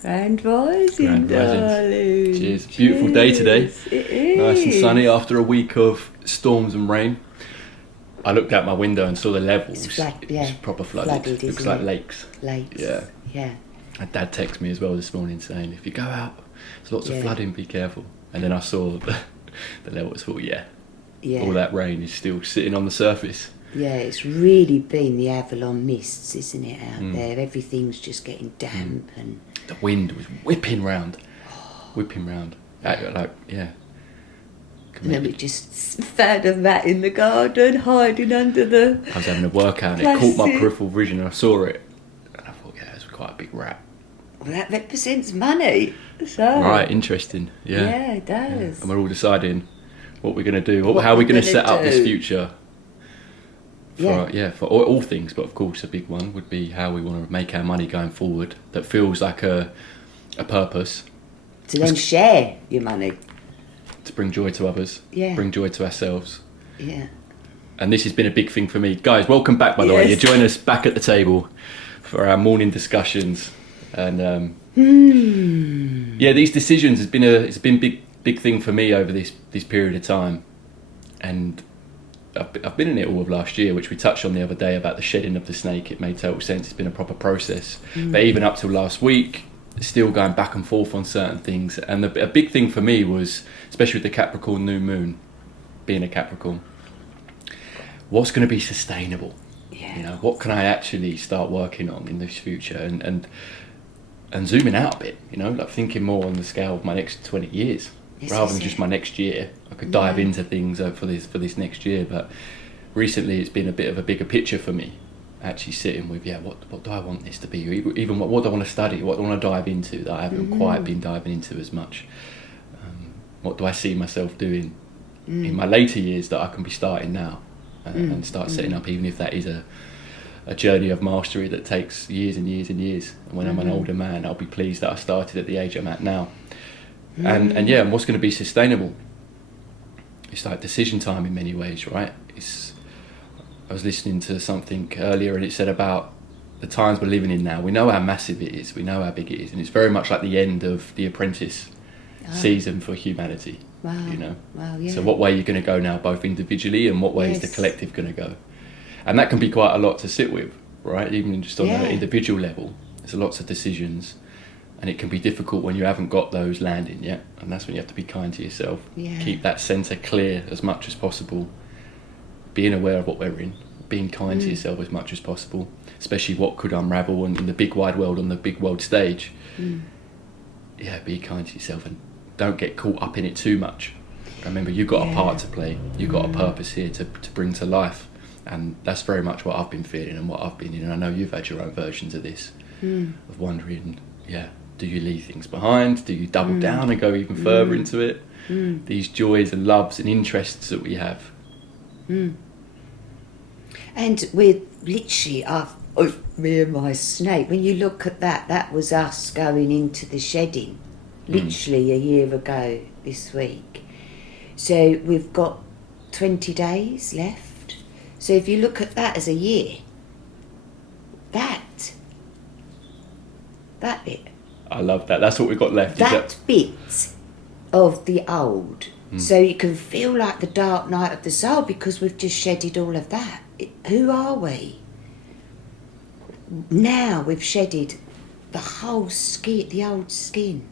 Grand rising, darling. Cheers. Beautiful day today. It is. Nice and sunny after a week of storms and rain. I looked out my window and saw the levels. It's proper flooded. Looks like lakes. Yeah. My dad texted me as well this morning saying, if you go out, there's lots of flooding, be careful. And then I saw the levels, thought, all that rain is still sitting on the surface. Yeah, it's really been the Avalon mists, isn't it, out there? Everything's just getting damp and... The wind was whipping round. And then we just found a mat in the garden, hiding under the... I was having a workout and it caught my peripheral vision and I saw it. And I thought, it's quite a big rat. Well, that represents money. So. Right, interesting. Yeah, it does. Yeah. And we're all deciding what we're going to do, how we're going to set up this future. For all things, but of course a big one would be how we want to make our money going forward that feels like a purpose. To then share your money. To bring joy to others, bring joy to ourselves. Yeah. And this has been a big thing for me. Guys, welcome back, by the way. You're joining us back at the table for our morning discussions. And these decisions it's been big thing for me over this period of time. And I've been in it all of last year, which we touched on the other day about the shedding of the snake. It made total sense. It's been a proper process. But even up till last week, still going back and forth on certain things. And a big thing for me was, especially with the Capricorn new moon, being a Capricorn, what's going to be sustainable? Yeah. What can I actually start working on in this future? And zooming out a bit, like thinking more on the scale of my next 20 years. Rather than just my next year. I could dive into things for this next year, but recently it's been a bit of a bigger picture for me. Actually sitting with, what do I want this to be? Even what do I want to study? What do I want to dive into that I haven't quite been diving into as much? What do I see myself doing in my later years that I can be starting now and start setting up, even if that is a journey of mastery that takes years and years and years. And when I'm an older man, I'll be pleased that I started at the age I'm at now. And what's going to be sustainable? It's like decision time in many ways, right? I was listening to something earlier and it said about the times we're living in now. We know how massive it is, we know how big it is, and it's very much like the end of The Apprentice season for humanity. Wow. Wow, yeah. So what way are you going to go now, both individually and what way is the collective going to go? And that can be quite a lot to sit with, right? Even just on an individual level, there's lots of decisions. And it can be difficult when you haven't got those landing yet. And that's when you have to be kind to yourself. Yeah. Keep that centre clear as much as possible. Being aware of what we're in. Being kind to yourself as much as possible. Especially what could unravel in the big wide world, on the big world stage. Be kind to yourself and don't get caught up in it too much. Remember, you've got a part to play. You've got a purpose here to bring to life. And that's very much what I've been feeling and what I've been in. And I know you've had your own versions of this. Of wondering, do you leave things behind? Do you double down and go even further into it? These joys and loves and interests that we have. And we're literally, me and my snake, when you look at that was us going into the shedding, literally a year ago this week. So we've got 20 days left. So if you look at that as a year, that bit. I love that. That's what we've got left. That bit of the old. So you can feel like the dark night of the soul because we've just shedded all of that. Who are we? Now we've shedded the whole skin, the old skin.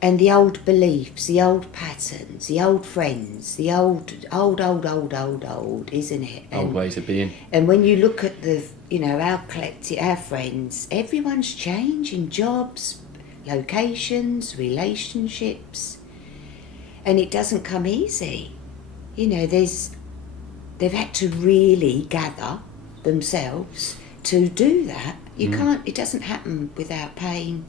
And the old beliefs, the old patterns, the old friends, the old, isn't it? Old ways of being. And when you look at our collective, our friends, everyone's changing, jobs, locations, relationships, and it doesn't come easy. They've had to really gather themselves to do that. You can't. It doesn't happen without pain.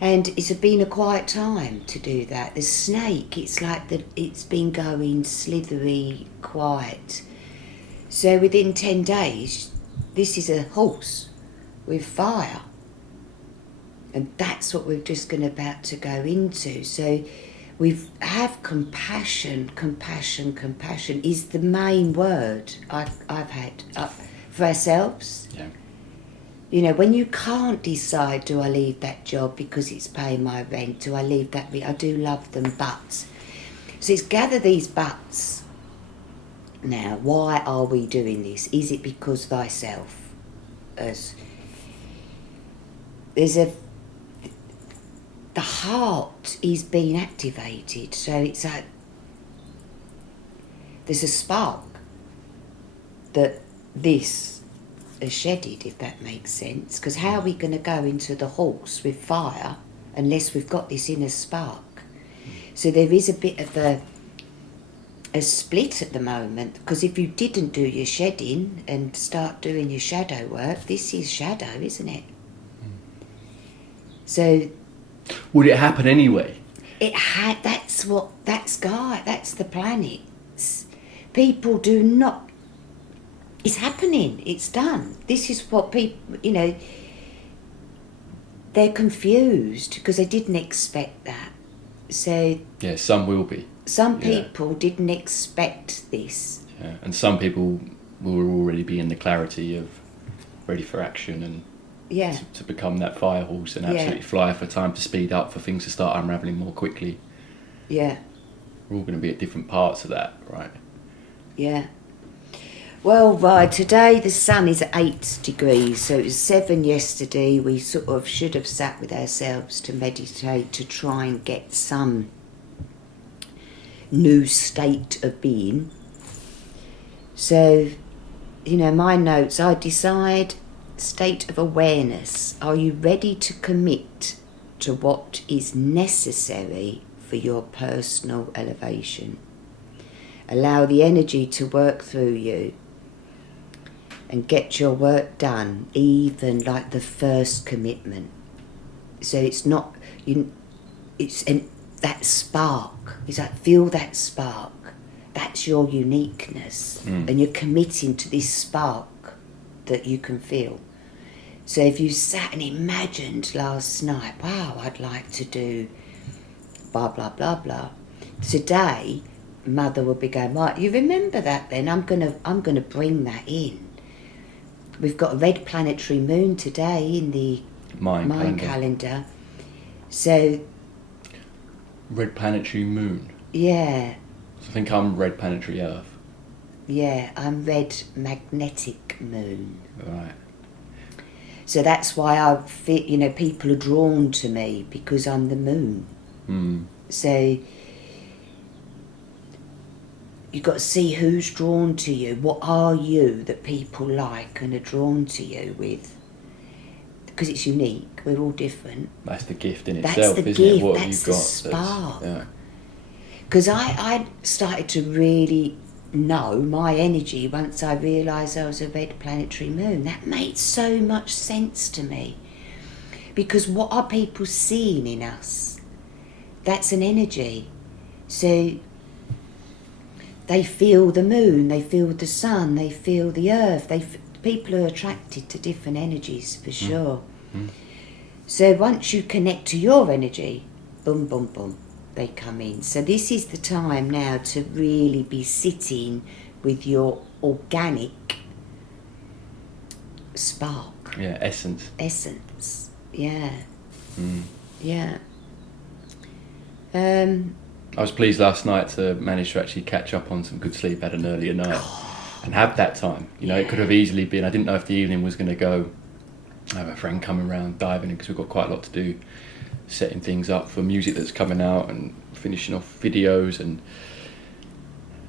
And it's been a quiet time to do that. The snake, it's like it's been going slithery, quiet. So within 10 days, this is a horse with fire. And that's what we're just about to go into. So we have compassion. Compassion is the main word I've had for ourselves. Yeah. You know, when you can't decide, do I leave that job because it's paying my rent? Do I leave that? I do love them, but. So it's gather these buts. Now, why are we doing this? Is it because thyself? There's the heart is being activated, so it's like there's a spark that this has shedded, if that makes sense. Because how are we going to go into the horse with fire unless we've got this inner spark? So there is a bit of a split at the moment, because if you didn't do your shedding and start doing your shadow work, this is shadow, isn't it? So would it happen anyway? That's the planets. People do not. It's happening. It's done. This is what people, you know. They're confused because they didn't expect that. So yeah, some will be. Some people didn't expect this. Yeah, and some people will already be in the clarity of ready for action and to become that fire horse and absolutely fly for time to speed up, for things to start unravelling more quickly. Yeah. We're all going to be at different parts of that, right? Yeah. Well, by today the sun is at 8 degrees, so it was 7 yesterday. We sort of should have sat with ourselves to meditate, to try and get some new state of being. So, you know, my notes, I decide state of awareness. Are you ready to commit to what is necessary for your personal elevation? Allow the energy to work through you and get your work done, even like the first commitment. So it's not, that spark. It's like, feel that spark. That's your uniqueness. And you're committing to this spark that you can feel. So if you sat and imagined last night, wow, I'd like to do blah, blah, blah, blah. Today, Mother will be going, right, you remember that then? I'm gonna bring that in. We've got a red planetary moon today in the Mayan calendar. So red planetary moon. Yeah. So I think I'm red planetary Earth. Yeah, I'm red magnetic moon. Right. So that's why I feel, you know, people are drawn to me because I'm the moon. So you've got to see who's drawn to you. What are you that people like and are drawn to you with? Because it's unique. We're all different. That's the gift in itself, isn't it? What have you got? That's the spark. Because I started to really know my energy once I realised I was a red planetary moon. That made so much sense to me. Because what are people seeing in us? That's an energy. So they feel the moon, they feel the sun, they feel the earth. People are attracted to different energies, for sure. So once you connect to your energy, boom, boom, boom, they come in. So this is the time now to really be sitting with your organic spark. Yeah, essence. Essence, yeah. Yeah. I was pleased last night to manage to actually catch up on some good sleep at an earlier night and have that time. You know, it could have easily been, I didn't know if the evening was going to go. I have a friend coming around diving in because we've got quite a lot to do, setting things up for music that's coming out and finishing off videos, and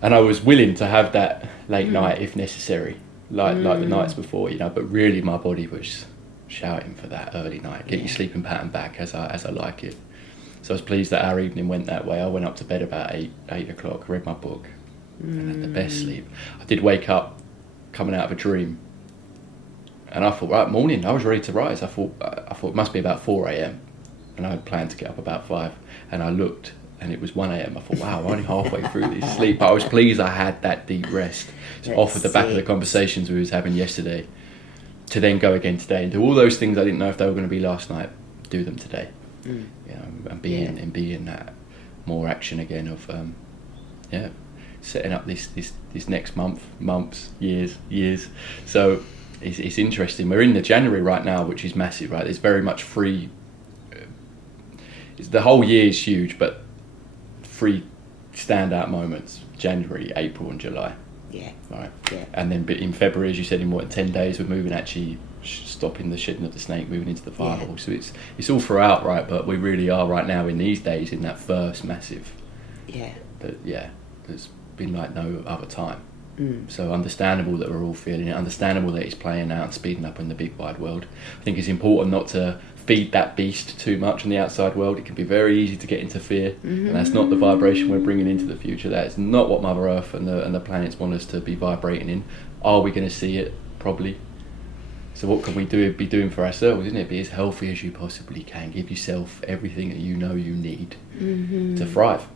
I was willing to have that late night if necessary, like the nights before, you know, but really my body was shouting for that early night. Get your sleeping pattern back as I like it. So I was pleased that our evening went that way. I went up to bed about 8 o'clock, read my book, and had the best sleep. I did wake up coming out of a dream, and I thought, right, morning, I was ready to rise. I thought it must be about 4 a.m. and I had planned to get up about 5, and I looked and it was 1 a.m. I thought, wow, I'm only halfway through this sleep. But I was pleased I had that deep rest. So off of the back of the conversations we was having yesterday, to then go again today and do all those things I didn't know if they were going to be last night, do them today. You know, and be in that more action again of setting up this next months, years. So it's interesting. We're in the January right now, which is massive, right? There's very much free. The whole year is huge, but 3 standout moments: January, April, and July. Yeah. Right. Yeah. And then in February, as you said, in 10 days, we're moving, actually stopping the shedding of the snake, moving into the fireball. So it's all throughout, right? But we really are right now in these days in that first massive. Yeah. There's been like no other time. So understandable that we're all feeling it, understandable that it's playing out and speeding up in the big wide world. I think it's important not to feed that beast too much in the outside world. It can be very easy to get into fear, and that's not the vibration we're bringing into the future. That's not what Mother Earth and the planets want us to be vibrating in. Are we going to see it? Probably. So what can we be doing for ourselves, isn't it? Be as healthy as you possibly can. Give yourself everything that you know you need to thrive.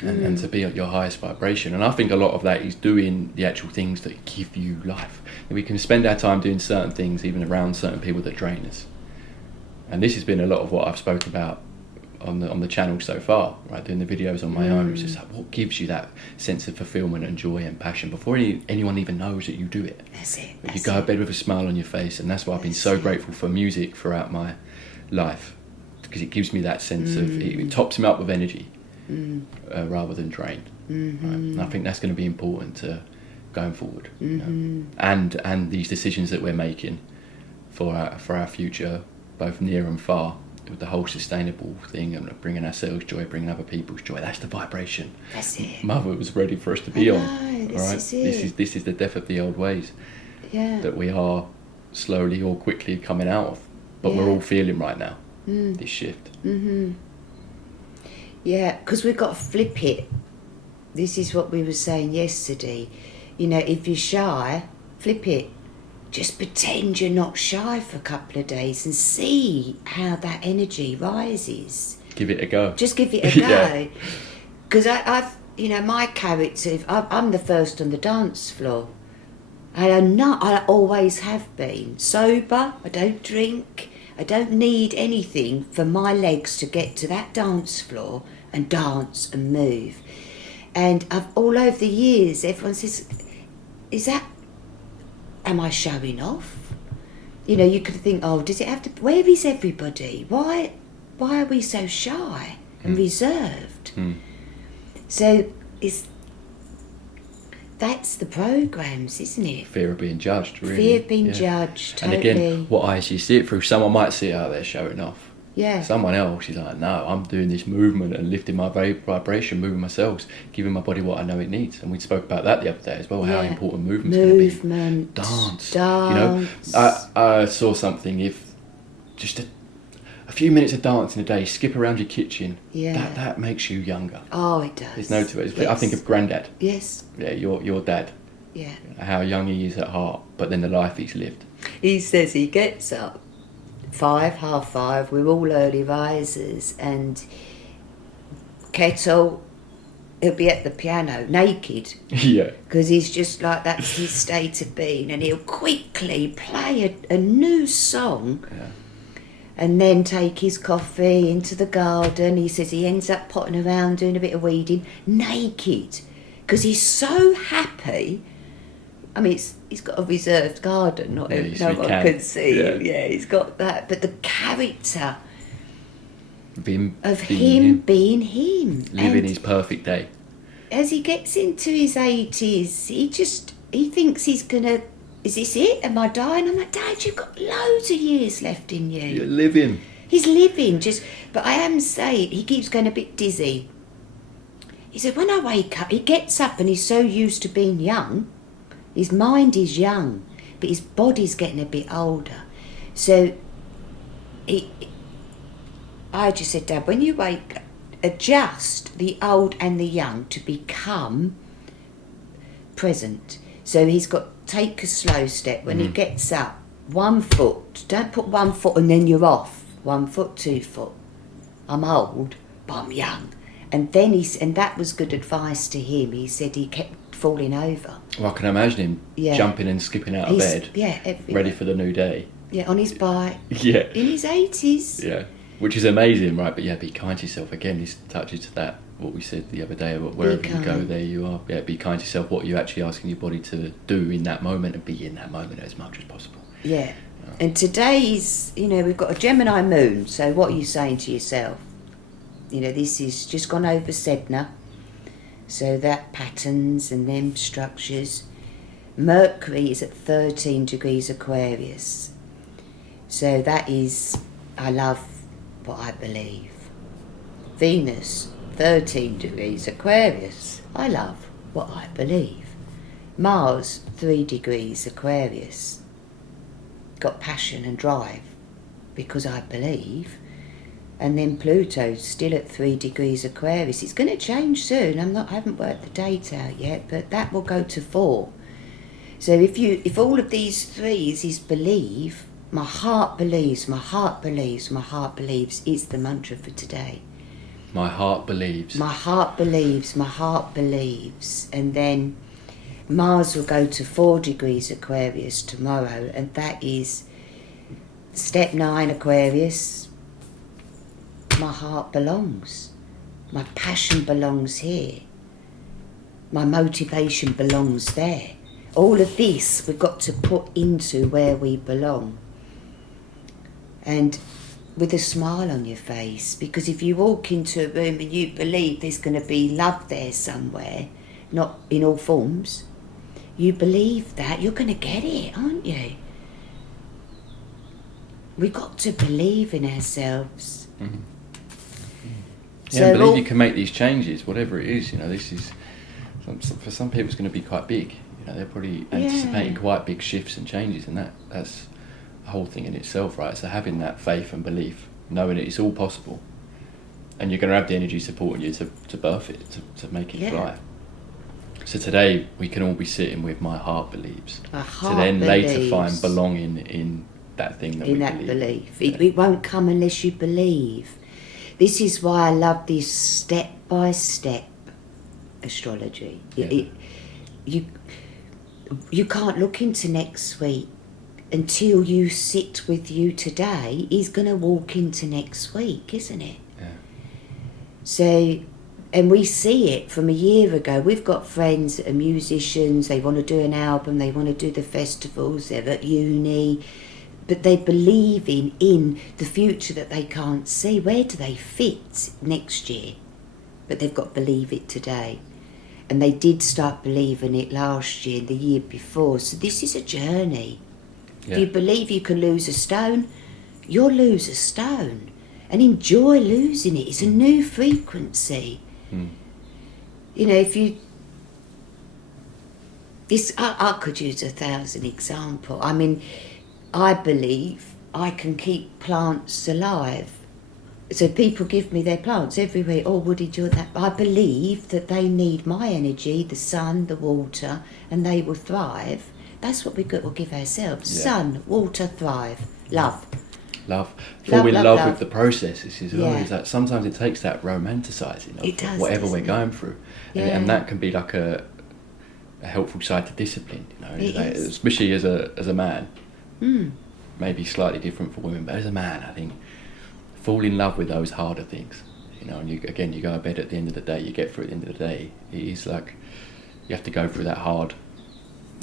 And to be at your highest vibration. And I think a lot of that is doing the actual things that give you life. And we can spend our time doing certain things, even around certain people that drain us. And this has been a lot of what I've spoken about on the channel so far, right? Doing the videos on my own. It's just like, what gives you that sense of fulfillment and joy and passion before anyone even knows that you do it. That's it. But you go to bed with a smile on your face, and that's why I've been so grateful for music throughout my life, because it gives me that sense of, it tops me up with energy. Rather than drained. Right? And I think that's going to be important to going forward. You know? And these decisions that we're making for our future, both near and far, with the whole sustainable thing and bringing ourselves joy, bringing other people's joy. That's the vibration. That's it. Mother was ready for us to be on. This is it. This is the death of the old ways. Yeah. That we are slowly or quickly coming out of, but we're all feeling right now. This shift. Yeah, because we've got to flip it. This is what we were saying yesterday. You know, if you're shy, flip it. Just pretend you're not shy for a couple of days and see how that energy rises. Give it a go. Just give it a go. Because I've, you know, my character, I'm the first on the dance floor. And I always have been. Sober, I don't drink. I don't need anything for my legs to get to that dance floor and dance and move. And all over the years, everyone says, am I showing off? You know, you could think, oh, does it have to, where is everybody? Why are we so shy and reserved? So that's the programs, isn't it? Fear of being judged, really. Fear of being judged, totally. And again, what eyes you see it through. Someone might see it out there showing off. Yeah. Someone else is like, no, I'm doing this movement and lifting my vibration, moving my cells, giving my body what I know it needs. And we spoke about that the other day as well, how important movement's going to be. Movement. Dance. You know, I saw something, if just a few minutes of dance in a day, skip around your kitchen, that makes you younger. Oh, it does. There's no to it. Yes. I think of Granddad. Yes. Yeah, your dad. Yeah. How young he is at heart, but then the life he's lived. He says he gets up 5, 5:30, we're all early risers, and Kettle, he'll be at the piano naked. Yeah. Because he's just like, that's his state of being, and he'll quickly play a new song. Yeah. And then take his coffee into the garden. He says he ends up potting around doing a bit of weeding naked because he's so happy. I mean, he's got a reserved garden, no one can see him. Yeah, he's got that. But the character of him being him. Living his perfect day. As he gets into his 80s, he thinks he's going to, is this it? Am I dying? I'm like, Dad, you've got loads of years left in you. You're living. He's living, but I am saying, he keeps going a bit dizzy. He said, when I wake up, he gets up and he's so used to being young. His mind is young, but his body's getting a bit older. So I just said, Dad, when you wake up, adjust the old and the young to become present. So he's got take a slow step. When he gets up, 1 foot. Don't put 1 foot and then you're off. 1 foot, 2 foot. I'm old, but I'm young. And then and that was good advice to him. He said he kept falling over. Well, I can imagine him jumping and skipping out of bed. Yeah, everywhere. Ready for the new day. Yeah, on his bike. Yeah. In his 80s. Yeah. Which is amazing, right? But be kind to yourself. Again, this touches to that what we said the other day about wherever you go, there you are. Yeah, be kind to yourself. What you're actually asking your body to do in that moment, and be in that moment as much as possible. Yeah. And today's, we've got a Gemini moon, so what are you saying to yourself? This is just gone over Sedna, so that patterns and them structures. Mercury is at 13 degrees Aquarius, so that is, I love what I believe. Venus, 13 degrees Aquarius, I love what I believe. Mars, 3 degrees Aquarius, got passion and drive because I believe. And then Pluto's still at 3 degrees Aquarius. It's going to change soon. I haven't worked the date out yet, but that will go to 4. So if all of these threes is believe, my heart believes, my heart believes, my heart believes, is the mantra for today. My heart believes. My heart believes, my heart believes. And then Mars will go to 4 degrees Aquarius tomorrow, and that is step 9 Aquarius. My heart belongs. My passion belongs here. My motivation belongs there. All of this we've got to put into where we belong. And with a smile on your face, because if you walk into a room and you believe there's going to be love there somewhere, not in all forms, you believe that, you're going to get it, aren't you? We've got to believe in ourselves. Mm-hmm. So yeah, and believe you can make these changes, whatever it is. This is, for some people it's going to be quite big. They're probably anticipating quite big shifts and changes, and that's a whole thing in itself, right? So having that faith and belief, knowing that it's all possible, and you're going to have the energy supporting you to birth it, to make it fly. So today we can all be sitting with my heart believes. My heart to then believes. later find belonging in that thing that in we that believe. It won't come unless you believe. This is why I love this step-by-step astrology. Yeah. You can't look into next week until you sit with you today. He's going to walk into next week, isn't it? Yeah. So, and we see it from a year ago. We've got friends that are musicians, they want to do an album, they want to do the festivals, they're at uni, but they believe in the future that they can't see. Where do they fit next year? But they've got to believe it today. And they did start believing it last year, the year before. So this is a journey. Yeah. If you believe you can lose a stone, you'll lose a stone. And enjoy losing it. It's a new frequency. Mm. If you... I could use 1,000 examples. I mean, I believe I can keep plants alive. So people give me their plants everywhere. Oh, Woody, do that. I believe that they need my energy, the sun, the water, and they will thrive. That's what we've got to give ourselves. Yeah. Sun, water, thrive, love. Fall in love love. with the processes as well. Yeah. Is that sometimes it takes that romanticising of It does, whatever we're doesn't it? going through, and that can be like a helpful side to discipline. It Like, is. especially as a man. Mm. Maybe slightly different for women, but as a man, I think fall in love with those harder things. And you go to bed at the end of the day, you get through at the end of the day. It is like you have to go through that hard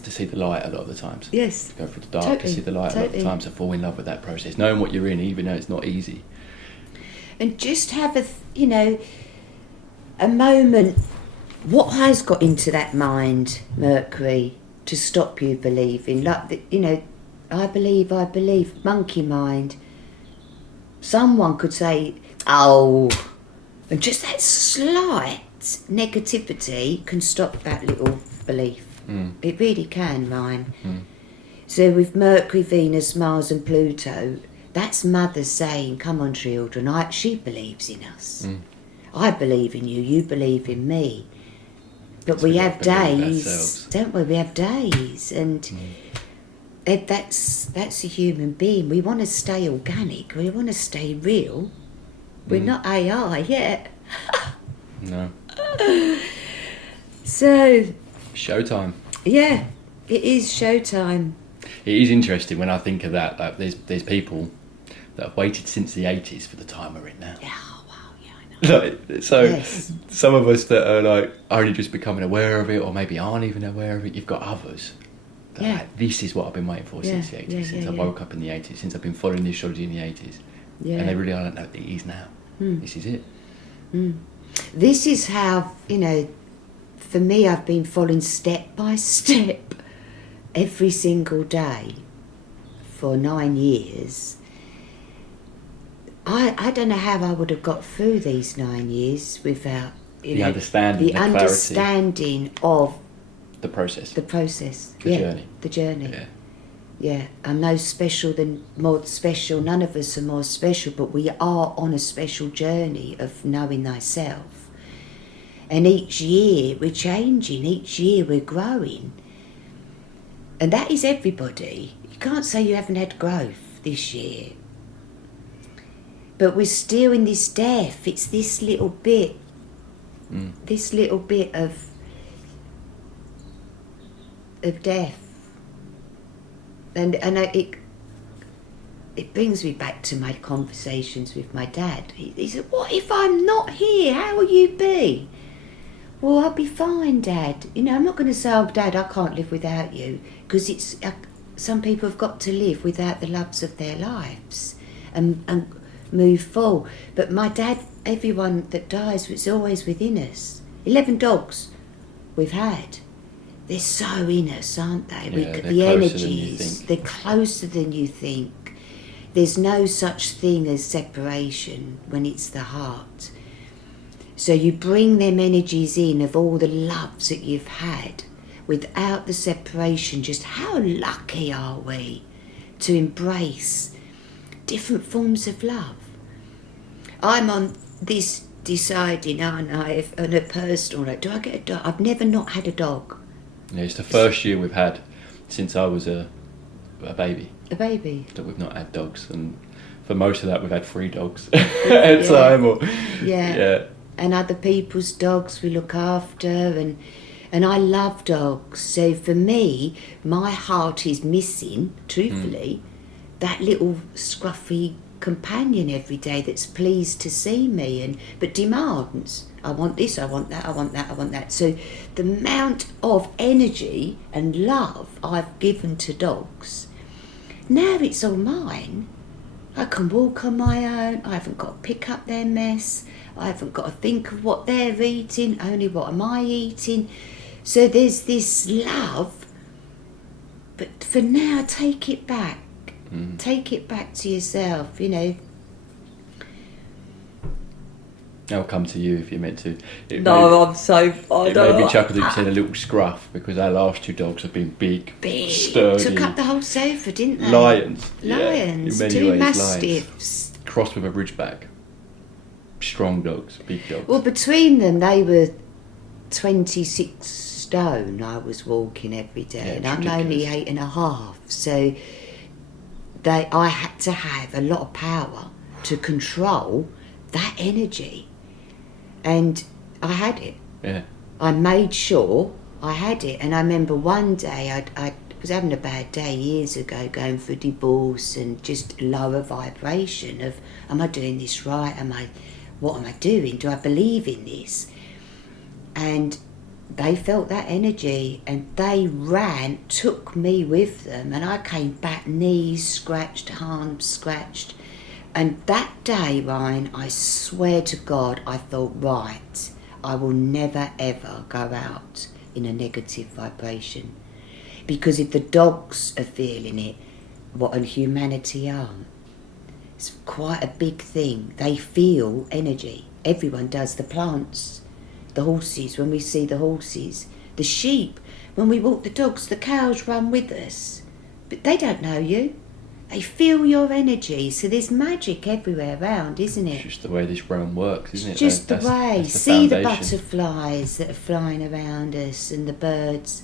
to see the light a lot of the times. Yes. To go through the dark Totally, to see the light a lot of the times, to fall in love with that process, knowing what you're in, even though it's not easy. And just have a moment. What has got into that mind, Mercury, to stop you believing? Like, I believe, monkey mind. Someone could say, oh, and just that slight negativity can stop that little belief. Mm. It really can, mine. Mm. So with Mercury, Venus, Mars and Pluto, that's mother saying, come on children, she believes in us. Mm. I believe in you, you believe in me. But we have days, don't we? We have days, and that's a human being. We want to stay organic, we want to stay real. We're not AI yet. No. So... Showtime. Yeah, it is showtime. It is interesting when I think of that. Like there's people that have waited since the 80s for the time we're in now. Yeah, oh, wow, yeah, I know. Like, so Yes. some of us that are like only just becoming aware of it, or maybe aren't even aware of it, you've got others that are Yeah. like, this is what I've been waiting for since the 80s, since I woke up in the 80s, since I've been following the astrology in the 80s. Yeah. And they really are like, no, it is now. This is it. This is how, for me, I've been following step by step every single day for 9 years. I don't know how I would have got through these 9 years without The understanding, the clarity. understanding of The process. the process. The journey. The journey. Yeah. Yeah, I'm no more special. None of us are more special, but we are on a special journey of knowing thyself. And each year we're changing, each year we're growing. And that is everybody. You can't say you haven't had growth this year. But we're still in this death. It's this little bit of death. And it brings me back to my conversations with my dad. He said, what if I'm not here? How will you be? Well, I'll be fine, Dad. I'm not going to say, oh, Dad, I can't live without you. Because it's some people have got to live without the loves of their lives and move forward. But my dad, everyone that dies, it's always within us. 11 dogs we've had. They're so in us, aren't they? Yeah, The energies, they're closer than you think. There's no such thing as separation when it's the heart. So you bring them energies in of all the loves that you've had without the separation. Just how lucky are we to embrace different forms of love? I'm on this deciding, aren't I, if, on a personal note, do I get a dog? I've never not had a dog. Yeah, it's the first year we've had since I was a baby. A baby. That we've not had dogs, and for most of that we've had 3 dogs at a time. Or, yeah. And other people's dogs we look after, and I love dogs. So for me, my heart is missing, truthfully, that little scruffy companion every day that's pleased to see me but demands, I want this, I want that, I want that, I want that. So the amount of energy and love I've given to dogs, now it's all mine. I can walk on my own. I haven't got to pick up their mess. I haven't got to think of what they're eating, only what am I eating. So there's this love, but for now, take it back. Take it back to yourself, I'll come to you if you're meant to. I'm so... It made me chuckle that you said a little scruff, because our last 2 dogs have been big, sturdy. Took up the whole sofa, didn't they? Lions. Lions. Yeah, in many 2 ways, mastiffs. lions. Crossed with a Ridgeback. Strong dogs, big dogs. Well, between them, they were 26 stone. I was walking every day, and I'm only 8.5. So I had to have a lot of power to control that energy. And I had it. Yeah. I made sure I had it. And I remember one day I was having a bad day years ago, going through divorce and just lower vibration of, am I doing this right? What am I doing? Do I believe in this? And they felt that energy and they ran, took me with them, and I came back, knees scratched, arms scratched. And that day, Ryan, I swear to God, I thought, right, I will never ever go out in a negative vibration. Because if the dogs are feeling it, what and humanity aren't. It's quite a big thing. They feel energy. Everyone does. The plants, the horses, when we see the horses, the sheep, when we walk the dogs, the cows run with us. But they don't know you. They feel your energy. So there's magic everywhere around, isn't it? It's just the way this realm works, isn't it? Just the way. That's the See the foundation. butterflies that are flying around us and the birds.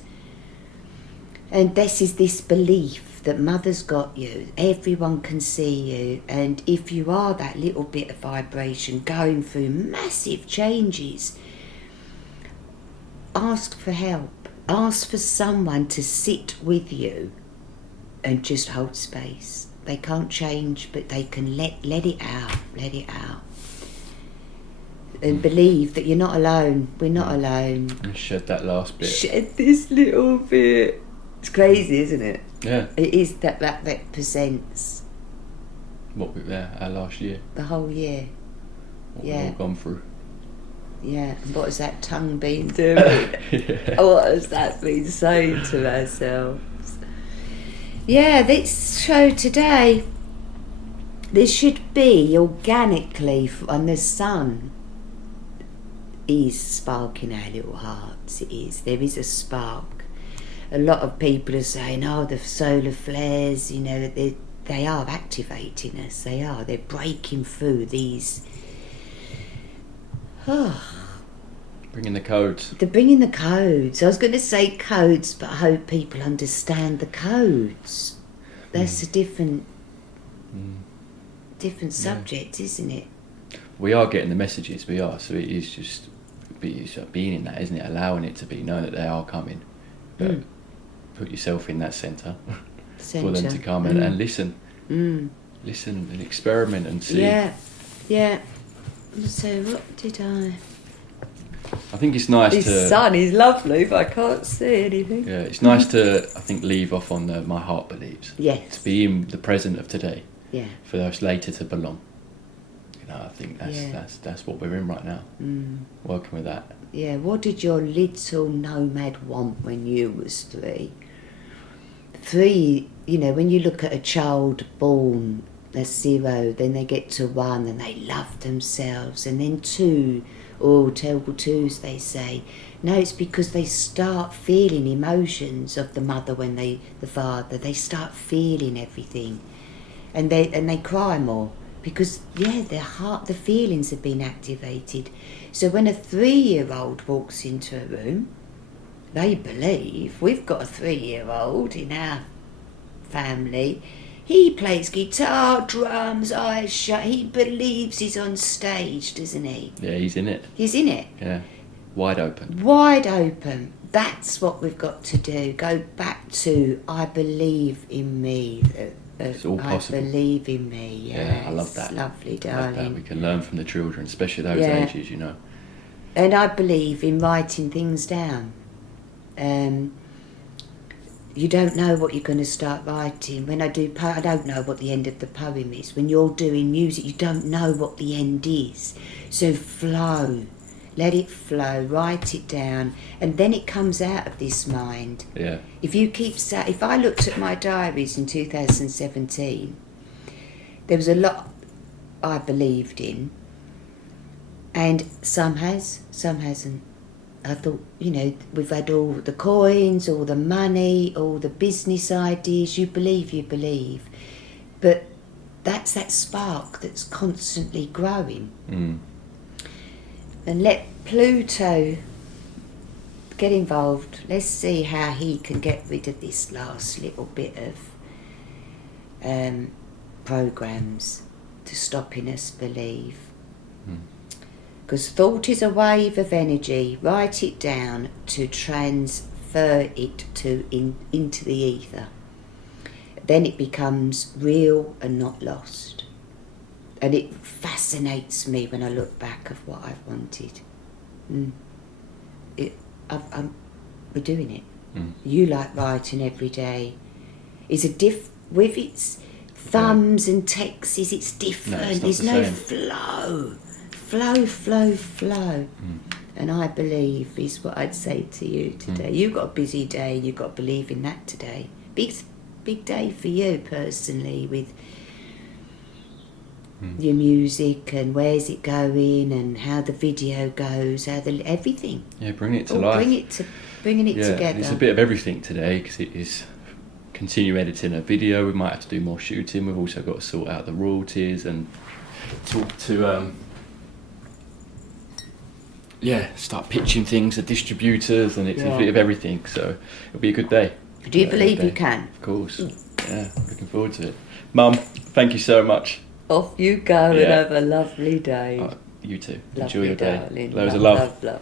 And this is this belief that Mother's got you. Everyone can see you. And if you are that little bit of vibration going through massive changes, ask for help. Ask for someone to sit with you and just hold space. They can't change, but they can let it out. Let it out. and believe that you're not alone. We're not alone. And shed that last bit. Shed this little bit. It's crazy, isn't it? Yeah. It is that represents Our last year. the whole year. What Yeah. we've all gone through. Yeah. And what has that tongue been doing? Yeah. What has that been saying to ourselves? Yeah, this show today, there should be organically, and the sun is sparking our little hearts. It is. There is a spark. A lot of people are saying, oh, the solar flares, you know, they are activating us. They are. They're breaking through these. Oh, Bringing the codes. they're bringing the codes. I was going to say codes, but I hope people understand the codes. That's a different subject, isn't it? We are getting the messages, we are, so it is just being in that, isn't it? Allowing it to be, knowing that they are coming. But put yourself in that centre for them to come and listen. Listen and experiment and see. Yeah. So what did I... I think it's nice This sun is lovely, but I can't see anything. Yeah, it's nice to, I think, leave off on the my heart believes. Yes. To be in the present of today. Yeah. For us later to belong. You know, I think that's what we're in right now. Working with that. Yeah, what did your little nomad want when you was 3? 3, you know, when you look at a child born, that's 0, then they get to 1 and they love themselves, and then 2, terrible 2s they say. No, it's because they start feeling emotions of the mother the father, they start feeling everything. And they cry more. Because, the feelings have been activated. So when a 3-year-old walks into a room, they believe, we've got a 3-year-old in our family, he plays guitar, drums, eyes shut, he believes he's on stage, doesn't he? Yeah, he's in it. He's in it. Yeah, wide open. Wide open. That's what we've got to do. Go back to, I believe in me. It's all possible. I believe in me. Yes. Yeah, I love that. Lovely, I love darling. that. We can learn from the children, especially those ages, you know. And I believe in writing things down. You don't know what you're going to start writing. When I do I don't know what the end of the poem is. When you're doing music, you don't know what the end is. So flow. Let it flow, write it down, and then it comes out of this mind. Yeah. If I looked at my diaries in 2017, there was a lot I believed in, and some has, some hasn't. I thought, you know, we've had all the coins, all the money, all the business ideas. You believe, but that's that spark that's constantly growing. And let Pluto get involved. Let's see how he can get rid of this last little bit of programs to stopping us believe. Because thought is a wave of energy. Write it down to transfer it into the ether. Then it becomes real and not lost. And it fascinates me when I look back of what I've wanted. We're doing it. You like writing every day. It's with its thumbs and texts, it's different. No, it's not There's the no same. flow. And I believe is what I'd say to you today. You've got a busy day, you've got to believe in that today. Big day for you personally with your music and where's it going and how the video goes, everything. Yeah, bring it to life. Bringing it together. It's a bit of everything today because it is continue editing a video. We might have to do more shooting. We've also got to sort out the royalties and talk to start pitching things to distributors, and it's a bit of everything. So it'll be a good day. Do you believe you can? Of course. Yeah, looking forward to it. Mum, thank you so much. Off you go and have a lovely day. You too. Lovely, Enjoy your day. darling. Loads of love. Love.